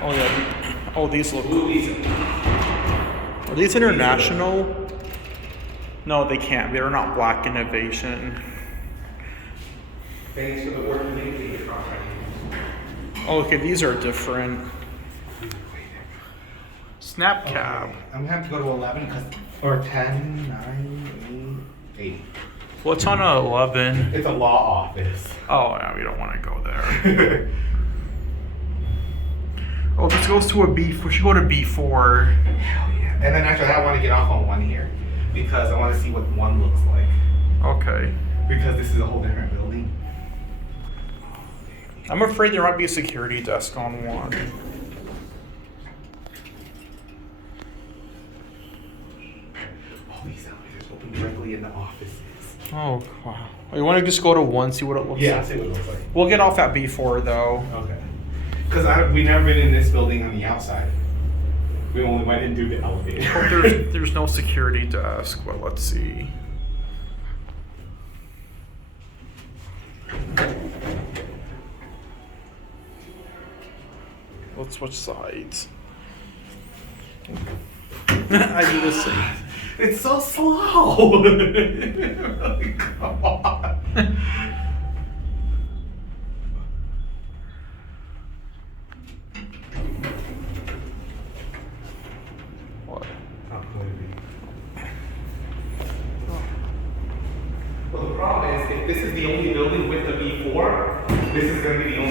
Oh yeah. Oh, these look. Blue visa. Are these international? No, they can't. They're not Black Innovation. Thanks for the work you did in your contract. Oh, okay, these are different. Snap cab. Okay. I'm gonna have to go to 11 or 10, 9, 8, 8. What's on a 11? It's a law office. Oh, yeah, we don't want to go there. Oh, this goes to a B. We should go to B4. Hell yeah. And then after that, I want to get off on 1 here because I want to see what 1 looks like. Okay. Because this is a whole different building. I'm afraid there might be a security desk on 1. All these elevators open directly into offices. Oh, wow. You want to just go to 1, see what it looks Yeah, like? see what it looks like. We'll get off at B4, though. Okay. Because we never been in this building on the outside. We only went and do the elevator. Oh, there's no security desk. Well, let's see. Let's switch sides. I do the same. It's so slow. Come on. What? Well, the problem is, if this is the only building with the B4, this is going to be the only